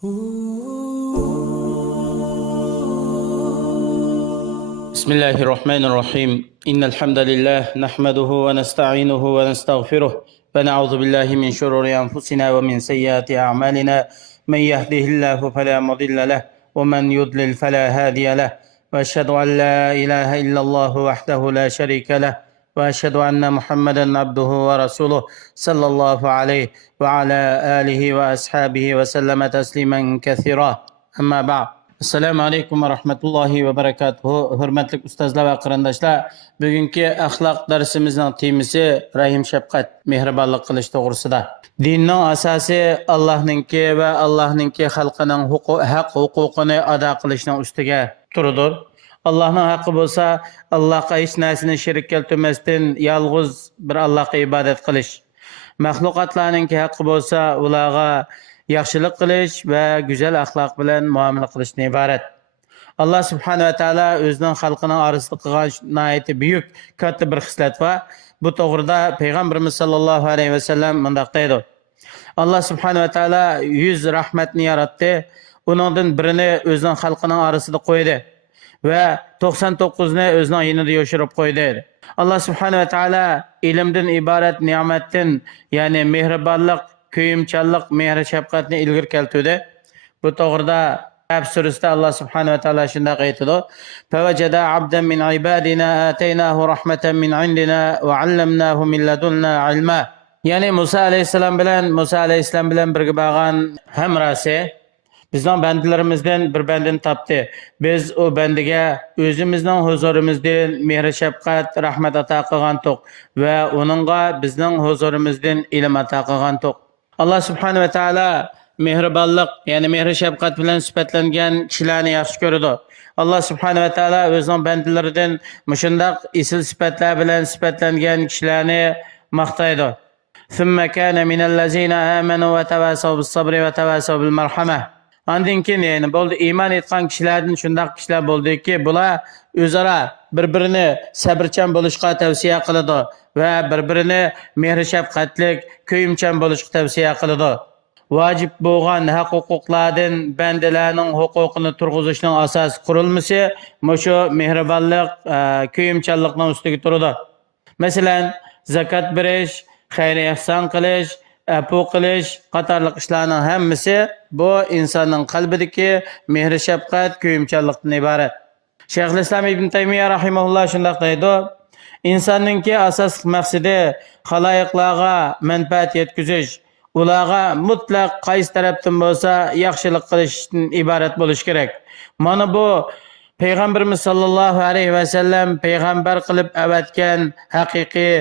بسم الله الرحمن الرحيم إن الحمد لله نحمده ونستعينه ونستغفره ونعوذ بالله من شرور أنفسنا ومن سيئات أعمالنا من يهده الله فلا مضل له ومن يضلل فلا هادي له وأشهد أن لا إله إلا الله وحده لا شريك له وأشهد أن محمدا عبده ورسوله صلى الله عليه وعلى آله وأصحابه وسلم تسليما كثيرا أما بعد. Assalamu alaykum va rahmatullohi va barakatuhu. Hurmatli ustozlar va qarindoshlar, bugungi axloq darsimizning temasi rahim shafqat, mehribonlik qilish to'g'risida. Dinning asosi Allohningki va Allohninki xalqining haq huquqini ado qilishning ustiga turidir. Allohning haqqi bo'lsa, Allohga hech narsani shirik keltirmasdan yolg'iz bir Allohga ibodat qilish. Maxluqotlarning haqqi bo'lsa, ularga yaxshilik qilish va go'zal axloq bilan muomala qilishdan iborat. Alloh subhanahu va taolo o'zining xalqining orasida qilgan nihoyatda buyuk katta bir xislat va bu to'g'rida payg'ambarimiz sollallohu alayhi vasallam mundoq deydi. Alloh subhanahu va taolo 100 rahmatni yaratdi, uningdan birini o'zining xalqining orasida qo'ydi va 99 ni o'zining yonida yoshirib qo'ydi. Alloh subhanahu va taolo ilmdan iborat ne'matdan, ya'ni mehribonlik, kuyimchanlik, mehr shafqatni ilgir keltirdi. Bu to'g'rida Kaf surasida Alloh subhanahu va taolo shunday aytadi: "Favajada abdan min ibadina ataynahu rahmatan min indina va 'allamnahu min ladunna ilma." Ya'ni Musa alayhisalom bilan birga bo'lgan hamrosi bizning bandilarimizdan bir bandini topdi. Biz o bandiga o'zimizning huzurimizdan mehr shafqat, rahmat ato qilgandik va uningga bizning huzurimizdan ilm ato qilgandik. Allah subhanahu va taolo mehribonlik, ya'ni mehr shafqat bilan sifatlangan kishilarni yaxshi ko'radi. Allah subhanahu va taolo o'zining bandalaridan mushundaq isil sifatlar bilan sifatlangan kishilarni maqtaydi. Thumma kana minallazina amanu va tawasaw bis-sabri va tawasaw bil-marhamah. Ondan keyin ya'ni bo'ldi iymon etgan kishilardan shundaq kishilar bo'ldiki, bular o'zaro bir-birini sabrchan bo'lishga tavsiya qiladi va bir-birini mehr shafqatlik, kuyimchan bo'lishga tavsiya qiladi. Vacib bo'lgan haq huquqlardan bandalarning huquqini turg'izishning asosi qurilmasi mushu mehribonlik, kuyimchanlikning ustiga turadi. Masalan, zakat berish, xayriya ihson qilish, afu qilish qatorliq ishlarning hammasi bu insonning qalbidagi mehr shafqat, kuyimchanlikdan iborat. Shayxul Islom ibn Taymiya rahimahulloh shunday deydi: insonningki asosiy maqsadi xaloyiqlarga manfaat yetkazish, ularga mutlaq qaysi tarafdan bo'lsa yaxshilik qilishdan iborat bo'lish kerak. Mana bu payg'ambarimiz sollallohu alayhi vasallam payg'ambar qilib avatgan haqiqiy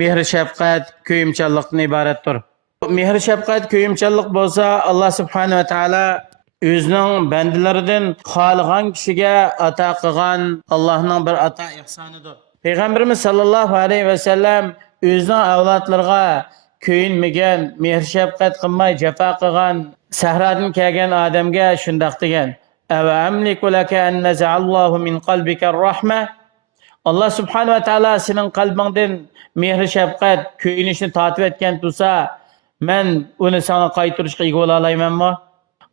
mehr shafqat, kuyimchanlikdan iboratdir. Mehr shafqat, kuyimchanlik bo'lsa Alloh subhanahu va taolo o'zining bandalaridan xohlagan kishiga ato qilgan Allohning bir ato ihsonidir. Payg'ambarimiz sollallohu alayhi vasallam o'zining avlodlariga kuyinmagan, mehr shafqat qilmay jafo qilgan sahrodan kelgan odamga shundoq degan: "Ava amliku laka an naz'allohu min qalbika ar-rahma." Alloh subhanahu va taolo sening qalbingdan mehr shafqat, kuyinishni tortib etgan bo'lsa, men uni sana qaytarishga ega bo'la olmaymanmi?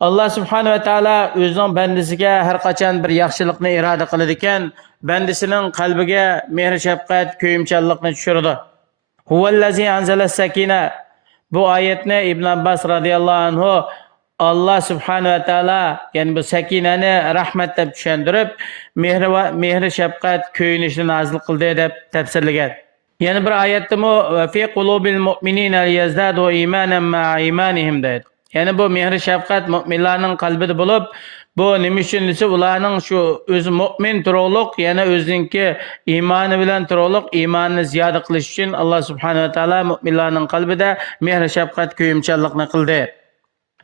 Alloh subhanahu va taolo o'zining bandasiga har qachon bir yaxshilikni iroda qiladi ekan, bandasining qalbiga mehr shafqat, kuyimchanlikni tushiradi. Huvallazi anzala sakina. Bu oyatni Ibn Abbas radhiyallohu anhu Allah subhanahu va taolo ya'ni bu sakinani rahmat deb tushuntirib, mehr shafqat, kuyinishni nozil qildi deb tafsirlagan. Yana bir oyatda mu fi qulubil mu'minina liyazdadu imanan ma'a imanihim deydi. Ya'ni bu mehr shafqat mu'minlarning qalbida bo'lib, bu nima uchun desa, ularning shu o'zi mu'min turug'liq, yana o'ziningki iymoni bilan turug'liq, iymonini ziyoda qilish uchun Alloh subhanahu va taolo mu'minlarning qalbida mehr shafqat, kuyimchanlikni qildi.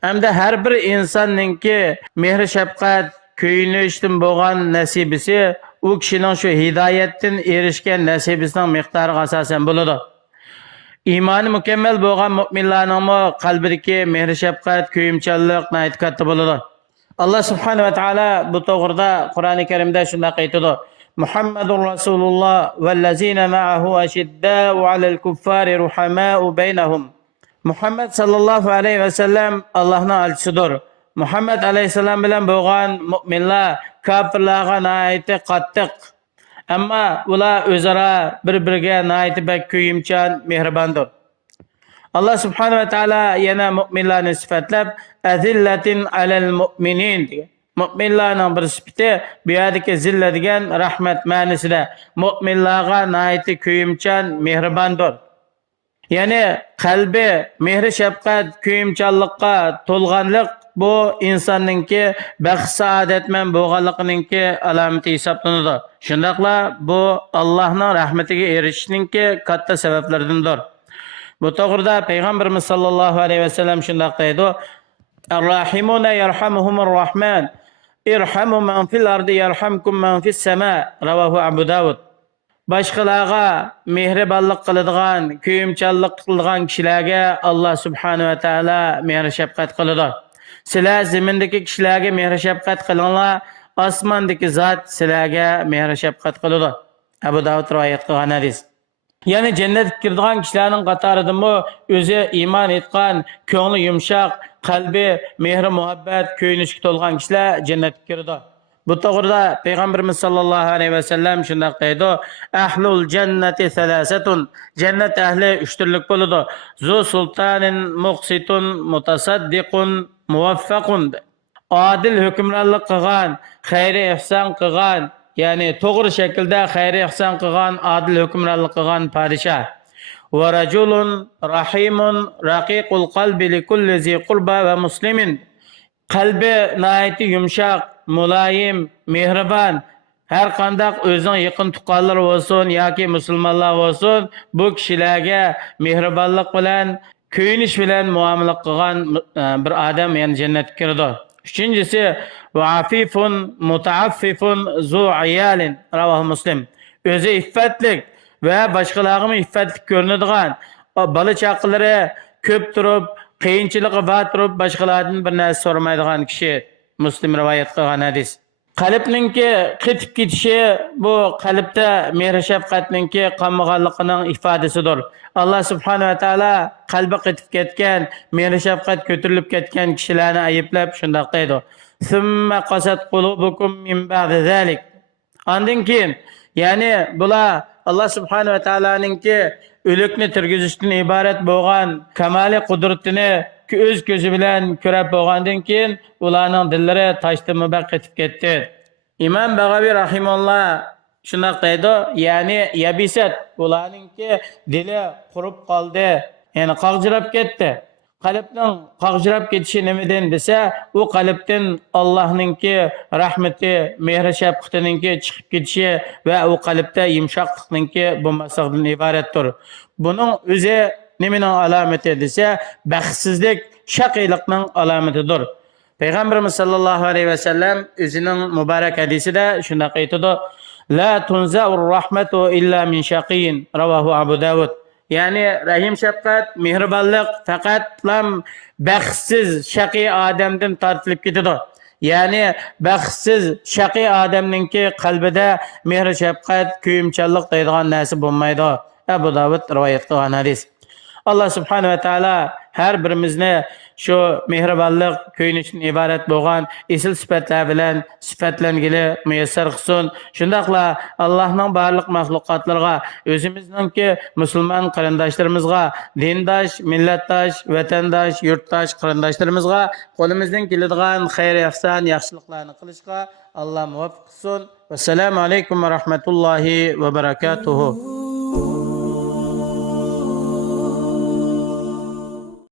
Hamda har bir insonningki mehr shafqat, kuyinishdan bo'lgan nasibisi u kishining shu hidoyatdan erishgan nasibisining miqdoriga asosan bo'ladi. Iymoni mukammal bo'lgan mu'minlarning qalbidagi mehr shafqat, kuyimchanlik nihoyat katta bo'ladi. Alloh subhanahu va taolo bu to'g'rida Qur'oni Karimda shunday aytadi: "Muhammadur Rasululloh vallazina ma'ahu ashidda'u 'alal kuffari ruhama'u baynahum." Muhammad sallallohu alayhi va sallam Allohning elchisidir. Muhammed Aleyhisselam bilen boğan müminler kafirlarga naiti qattiq. Amma ular o'zaro bir-biriga naiti bak kuyimchan, mehribondir. Allah subhanahu va taolo yana mu'minlarni sifatlab azillatin alal mu'minin degan. Mu'minlarning bir sifati bu yerdagi zilla degan rahmat ma'nosida mu'minlarga naiti kuyimchan, mehribondir. Ya'ni qalbi mehri shafqat, kuyimchanlikqa to'lganlik bu insonningki baxt saodatman bo'lganligininki alomati hisoblanadi. Shundaqla bu Allohning rahmatiga erishishninki katta sabablaridandir. Bu to'g'rida payg'ambarimiz sollallohu alayhi vasallam shunday deydi: "Ar-rahimuna yarhamuhumur rahman. Irhamu man fil ardi yarhamkum man fis sama." Ravahu Abu Davud. Boshqalarga mehribonlik qiladigan, kuyimchanlik qiladigan kishilarga Alloh subhanahu va taolo mehr shafqat qiladi. Sizlar zimindagi kishilarga mehr shafqat qilinglar, osmondagi zot sizlarga mehr shafqat qiladi. Abu Davud rivoyat qilgan hadis. Ya'ni jannatga kiradigan kishilarning qatorida o'zi iymon etgan, ko'ngli yumshoq, qalbi mehr muhabbat, ko'ynishga to'lgan kishilar jannatga kiradi. Bu to'g'rida payg'ambarimiz sollallohu alayhi vasallam shunday deydi: "Ahlul jannati salasatun." Jannat ahli 3 turlik bo'ladi. Zu sultanin muqsitun mutasaddiqun muvaffaqun. Adil hukmronlik qilgan, xayri ihson qilgan, ya'ni to'g'ri shaklda xayri ihson qilgan, adil hukmronlik qilgan podshoh. Va rajulun rahimun raqiqul qalbi li kulli zi qurba va muslimin. Qalbi naiti yumshoq, muloyim, mehribon, har qanday o'zining yaqin tuqqanlar bo'lsin yoki musulmonlar bo'lsin, bu kishilarga mehribonlik bilan, kuyinish bilan muomala qilgan bir odam ya'ni jannatga kiradi. Uchinchisi va afifun mutaaffifun zu ayalin. Ravoh Muslim. O'zi iffatlik va boshqalarga iffatlik ko'rinadigan, bola chaqalari ko'p turib, qiyinchiligi bor turib, boshqalardan bir narsa so'ramaydigan kishi. Muslim rivoyat qilgan hadis. Qalbninki qitib ketishi bu qalbda mehr shafqatninki qolmaganligining ifodasidir. Alloh subhanahu va taolo qalbi qitib ketgan, mehr shafqat ko'tarilib ketgan kishilarni ayiblab shunday deydi: "Summa qasat qulubukum min ba'di zalik." Ondan keyin, ya'ni bular Alloh subhanahu va taoloninki o'likni tirgizishdan iborat bo'lgan kamali qudratini o'z ko'zi bilan ko'rib bo'lgandan keyin ularning dillari toshdan mubaq etib ketdi. Imom Bag'aviy rahimulloh shunday deydi, ya'ni yabisat ularningki dili qurib qoldi, ya'ni qag'jirab ketdi. Qalbning qag'jirab ketishi nimadan desa, u qalbdan Allohningki rahmati, mehr shafqatininki chiqib ketishi va u qalbda yumshoqlikninki bo'lmasligidan iboratdir. Buning o'zi nimaning alomati desa, baxtsizlik, shaqiylikning alomatidir. Payg'ambarimiz sollallohu alayhi vasallam o'zining muborak hadisida shunday aytadi: "La tunza'ur rahmatu illa min shaqiyin." Ravohu Abu Davud. Ya'ni rahim shafqat, mehribonlik faqat baxtsiz, shaqiy odamdan tortilib ketadi. Ya'ni baxtsiz, shaqiy odamningki qalbida mehr shafqat, kuyimchanlik deydigan narsa bo'lmaydi. Abu Davud rivoyat qilgan hadis. Allah subhanahu va taolo har birimizni shu mehribonlik, ko'yinishdan iborat bo'lgan esil sifatlar bilan sifatlangili muyassar qilsin. Shundaqla Allohning barliq maxluqotlarga, o'zimizningki musulmon qarindoshlarimizga, dindosh, millatdosh, vatandosh, yurtdosh qarindoshlarimizga qo'limizdan keladigan xayr, ihson, yaxshiliklarni qilishga Alloh muvaffaq qilsin. Assalomu alaykum va rahmatullohi va barakatuh.